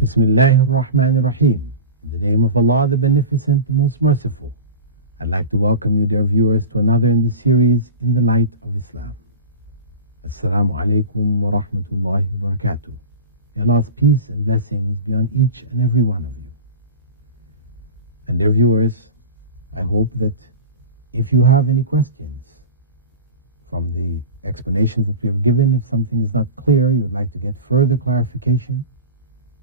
Bismillahir Rahmanir Rahim. In the name of Allah, the Beneficent, the Most Merciful. I'd like to welcome you, dear viewers, to another in the series, In the Light of Islam. Assalamu alaikum wa rahmatullahi wa barakatuh. Allah's peace and blessings be on each and every one of you. And dear viewers, I hope that if you have any questions from the explanations that we have given, if something is not clear, you would like to get further clarification,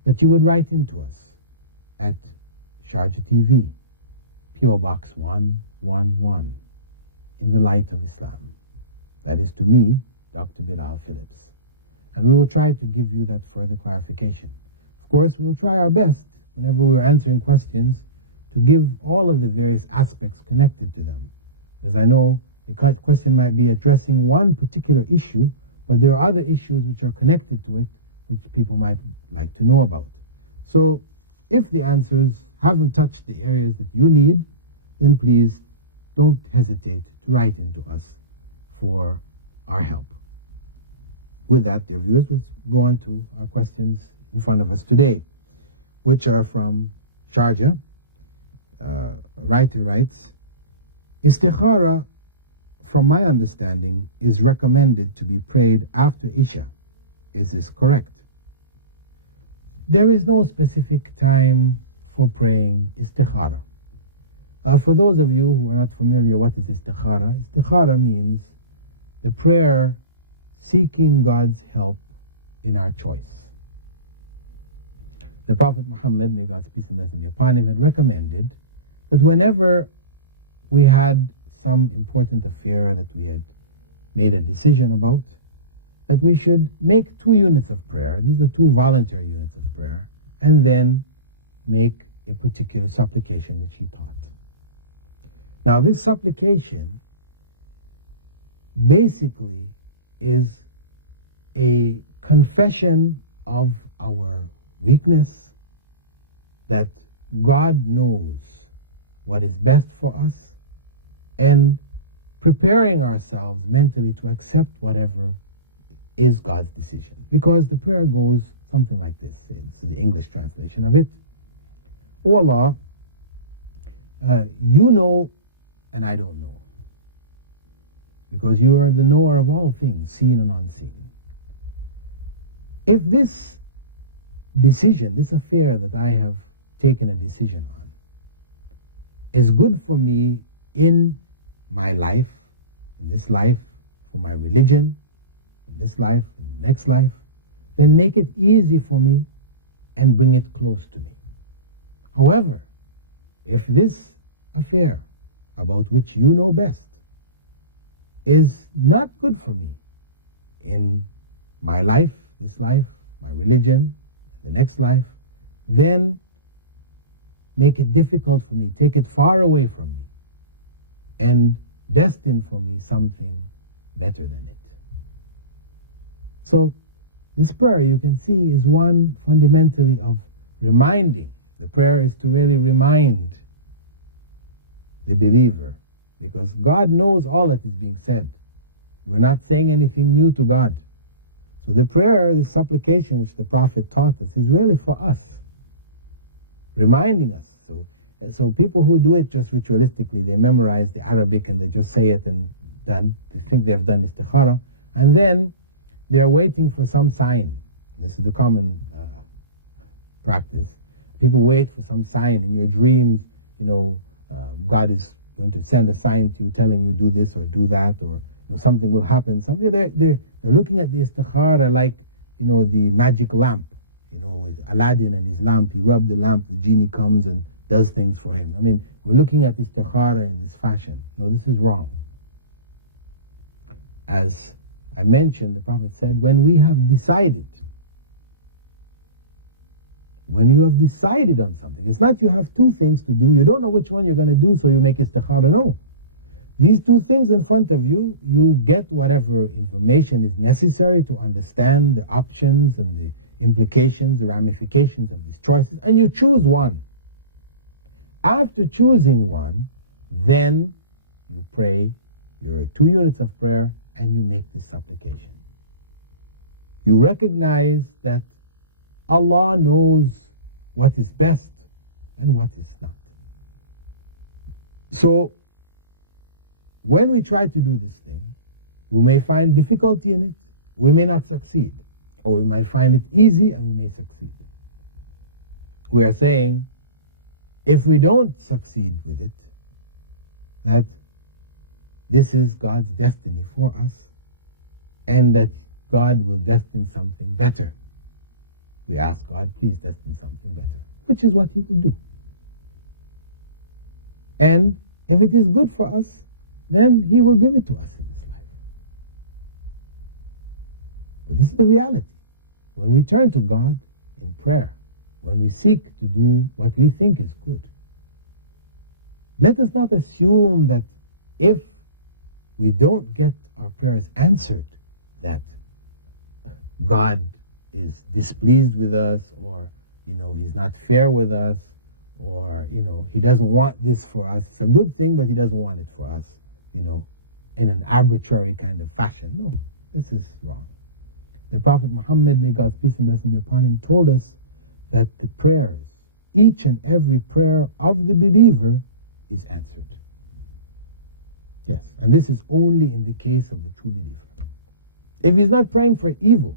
that you would write into us at Sharjah TV, P.O. Box 111, In the Light of Islam. That is to me, Dr. Bilal Phillips. And we will try to give you that further clarification. Of course, we will try our best, whenever we're answering questions, to give all of the various aspects connected to them. As I know, the question might be addressing one particular issue, but there are other issues which are connected to it, which people might like to know about. So, if the answers haven't touched the areas that you need, then please don't hesitate to write into us for our help. With that, dear viewers, let's go on to our questions in front of us today, which are from Sharjah. Writer writes, Istikhara, from my understanding, is recommended to be prayed after Isha. Is this correct? There is no specific time for praying istikhara. For those of you who are not familiar, what is istikhara? Istikhara means the prayer seeking God's help in our choice. The Prophet Muhammad, may God's peace and blessing be upon him, had recommended that whenever we had some important affair that we had made a decision about, that we should make 2 units of prayer. These are 2 voluntary units of prayer, and then make a particular supplication which he taught. Now, this supplication basically is a confession of our weakness, that God knows what is best for us, and preparing ourselves mentally to accept whatever is God's decision. Because the prayer goes something like this, it's the English translation of it. Oh Allah, you know and I don't know. Because you are the knower of all things, seen and unseen. If this decision, this affair that I have taken a decision on, is good for me in my life, in this life, for my religion, in this life, in the next life, then make it easy for me and bring it close to me. However, if this affair, about which you know best, is not good for me in my life, this life, my religion, the next life, then make it difficult for me, take it far away from me, and destine for me something better than it. So, this prayer, you can see, is one fundamentally of reminding. The prayer is to really remind the believer, because God knows all that is being said. We're not saying anything new to God. So the prayer, the supplication which the Prophet taught us, is really for us, reminding us. So people who do it just ritualistically, they memorize the Arabic and they just say it and done, they think they've done istikhara, and then they're waiting for some sign. This is the common practice. People wait for some sign in your dreams, God is going to send a sign to you telling you do this or do that, or something will happen. They're looking at the istikhara like, the magic lamp. Aladdin and his lamp, he rubbed the lamp, the genie comes and does things for him. We're looking at istikhara in this fashion. No, this is wrong. As I mentioned, the Prophet said, when we have decided, when you have decided on something, it's not you have 2 things to do, you don't know which one you're going to do, so you make istikhara. No. These 2 things in front of you, you get whatever information is necessary to understand the options and the implications, the ramifications of these choices, and you choose one. After choosing one, then you pray your 2 units of prayer and you make the supplication. You recognize that Allah knows what is best and what is not. So, when we try to do this thing, we may find difficulty in it, we may not succeed, or we might find it easy and we may succeed. We are saying, if we don't succeed with it, that this is God's destiny for us, and that God will destine something better. We ask God, please destine something better, which is what He will do. And if it is good for us, then He will give it to us in this life. But this is the reality. When we turn to God in prayer, when we seek to do what we think is good, let us not assume that if we don't get our prayers answered, that God is displeased with us, or, He's not fair with us, or, He doesn't want this for us. It's a good thing, but He doesn't want it for us, in an arbitrary kind of fashion. No, this is wrong. The Prophet Muhammad, may God's peace and blessings be upon him, told us that the prayers, each and every prayer of the believer, is answered. Yes, and this is only in the case of the true believer. If he's not praying for evil,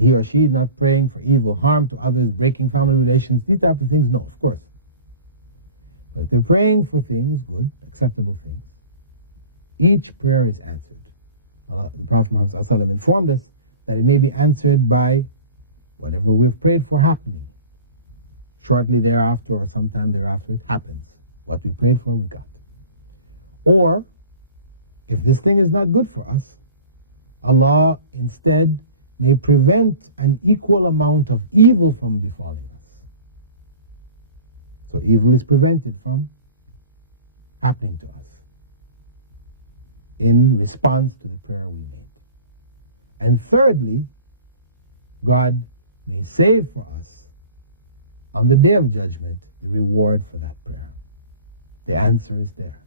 he or she is not praying for evil, harm to others, breaking family relations, these type of things, no, of course. But if they're praying for things, good, acceptable things, each prayer is answered. The Prophet Muhammad informed us that it may be answered by whatever we've prayed for happening. Shortly thereafter or sometime thereafter, it happens. What we prayed for, we got. Or, if this thing is not good for us, Allah instead may prevent an equal amount of evil from befalling us. So evil is prevented from happening to us in response to the prayer we made. And thirdly, God may save for us on the day of judgment the reward for that prayer. The answer is there.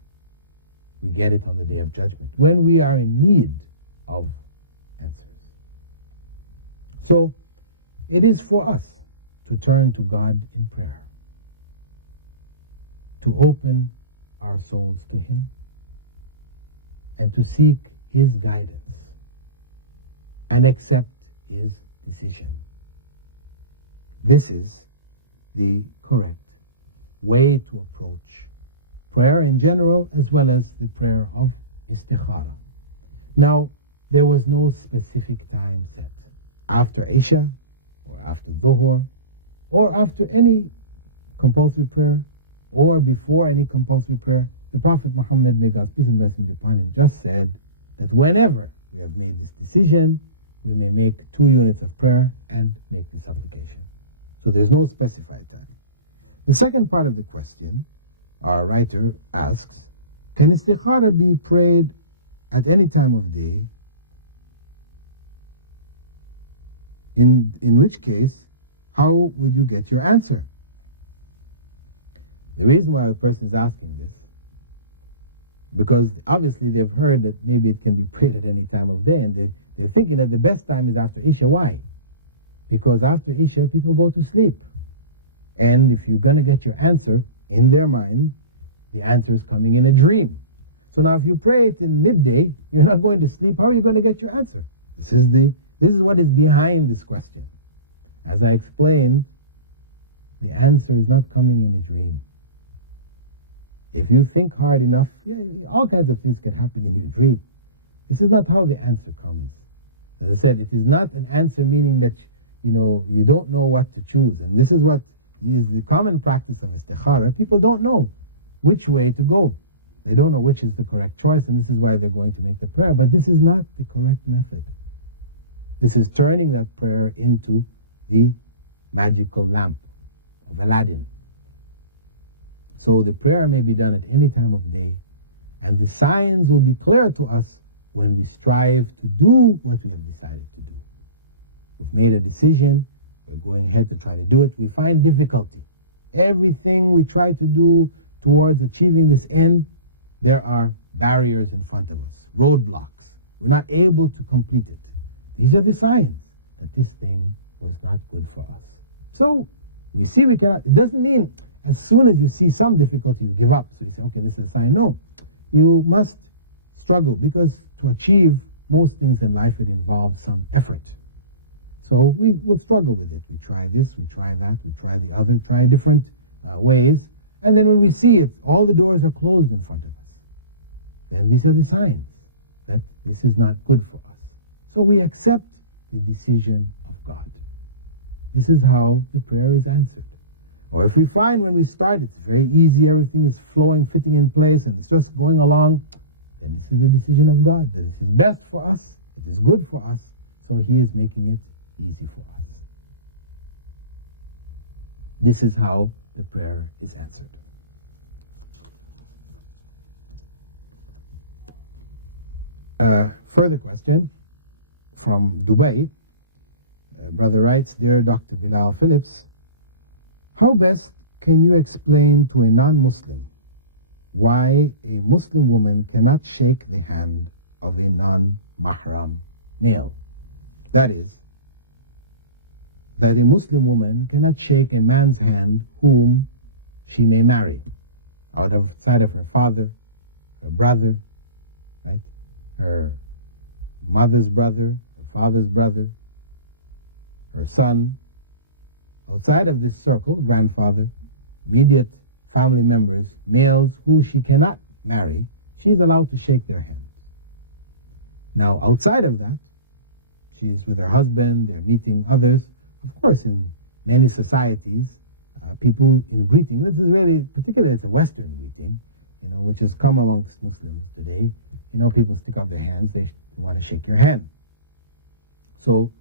We get it on the day of judgment when we are in need of answers. So it is for us to turn to God in prayer, to open our souls to Him, and to seek His guidance and accept His decision. This is the correct way to approach prayer in general, as well as the prayer of istikhara. Now, there was no specific time set. After Isha, or after Dhuhr, or after any compulsory prayer, or before any compulsory prayer, the Prophet Muhammad, may God's peace and blessings upon him, just said that whenever we have made this decision, we may make 2 units of prayer and make the supplication. So there's no specified time. The second part of the question, our writer asks, can istikhara be prayed at any time of day? In which case, how would you get your answer? The reason why the person is asking this, because obviously they've heard that maybe it can be prayed at any time of day, and they're thinking that the best time is after Isha. Why? Because after Isha, people go to sleep. And if you're going to get your answer, in their mind, the answer is coming in a dream. So now if you pray it in midday, you're not going to sleep, how are you going to get your answer? This is what is behind this question. As I explained, the answer is not coming in a dream. If you think hard enough, all kinds of things can happen in your dream. This is not how the answer comes. As I said, it is not an answer meaning that, you don't know what to choose. And this is what is the common practice of istikhara. People don't know which way to go. They don't know which is the correct choice, and this is why they're going to make the prayer. But this is not the correct method. This is turning that prayer into the magical lamp of Aladdin. So the prayer may be done at any time of day, and the signs will be clear to us when we strive to do what we have decided to do. We've made a decision, we're going ahead to try to do it. We find difficulty. Everything we try to do towards achieving this end, there are barriers in front of us, roadblocks. We're not able to complete it. These are the signs that this thing was not good for us. So We see we cannot, it doesn't mean as soon as you see some difficulty, you give up. So you say, okay, this is a sign. No, you must struggle, because to achieve most things in life, it involves some effort. So we will struggle with it. We try this, we try that, we try the other, try different ways. And then when we see it, all the doors are closed in front of us. Then these are the signs that this is not good for us. So we accept the decision of God. This is how the prayer is answered. Or if we find when we start it's very easy, everything is flowing, fitting in place, and it's just going along, then this is the decision of God. That this is best for us, it is good for us, so He is making it easy for us. This is how the prayer is answered. Further question from Dubai. Brother writes, Dear Dr. Bilal Phillips, how best can you explain to a non-Muslim why a Muslim woman cannot shake the hand of a non-mahram male? That is, that a Muslim woman cannot shake a man's hand whom she may marry, outside of her father, her brother, right? Her mother's brother, her father's brother, her son. Outside of this circle, grandfather, immediate family members, males who she cannot marry, she's allowed to shake their hand. Now, outside of that, she's with her husband, they're meeting others. Of course, in many societies, people in greeting, this is really, particularly as a Western greeting, which has come amongst Muslims today, people stick up their hands, they want to shake your hand. So,